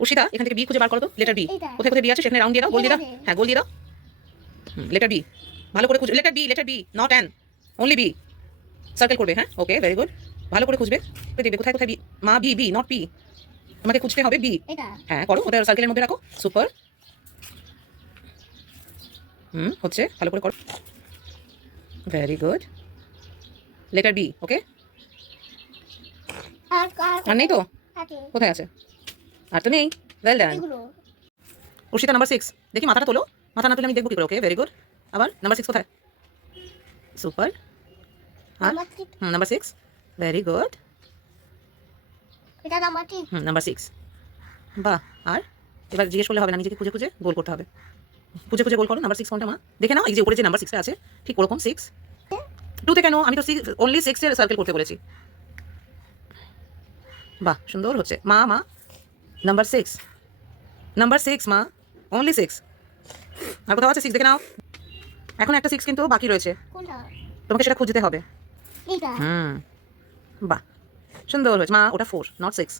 উর্ষিতা এখান থেকে বি খুঁজে বার করো তো, লেটার বি। কোথায় কোথায় বি আছে সেখানে রাউন্ড দিয়ে দাও, গোল দিয়ে দাও। হ্যাঁ, গোল দিয়ে দাও। লেটার বি ভালো করে খুঁজবে, letter B not an, only B. Circle করবে, হ্যাঁ ওকে, ভেরি গুড। ভালো করে খুঁজবে, দেখবে কোথায় কোথায় বি। মা বি, বি নট পি, তোমাকে খুঁজতে হবে বি। হ্যাঁ করো, ওটা সার্কেলের মধ্যে রাখো, সুপার। হচ্ছে, ভালো করে করো, ভেরি গুড। লেটার বি, ওকে। আর নেই তো, কোথায় আছে? আর তো নেই, ওয়েল ডান। উর্ষিতা নাম্বার 6, দেখি মাথাটা তোলো, মাথা না তুলে আমি দেখবো কি করে, ওকে ভেরি গুড। আবার নাম্বার 6 কোথায়? সুপার। আর নাম্বার 6, ভেরি গুড। নাম্বার 6, বাহ। আর এবার জিজ্ঞেস করলে হবে না, নিজেকে খুঁজে খুঁজে গোল করতে হবে, খুঁজে খুঁজে গোল করো। নাম্বার 6 কোনটা মা? দেখে নাও, এই যে উপরে যে নাম্বার 6টা আছে ঠিক ওরকম 6। 2তে কেন? আমি তো অনলি 6 এর সার্কেল করতে বলেছি। বাহ, সুন্দর হচ্ছে মা। মা নাম্বার 6, নাম্বার 6 মা, অনলি 6। আর কোথাও আছে 6? দেখে নাও, এখন একটা 6 কিন্তু বাকি রয়েছে, তোমাকে সেটা খুঁজতে হবে। বাহ, সুন্দর হয়েছে মা, ওটা 4 নট 6।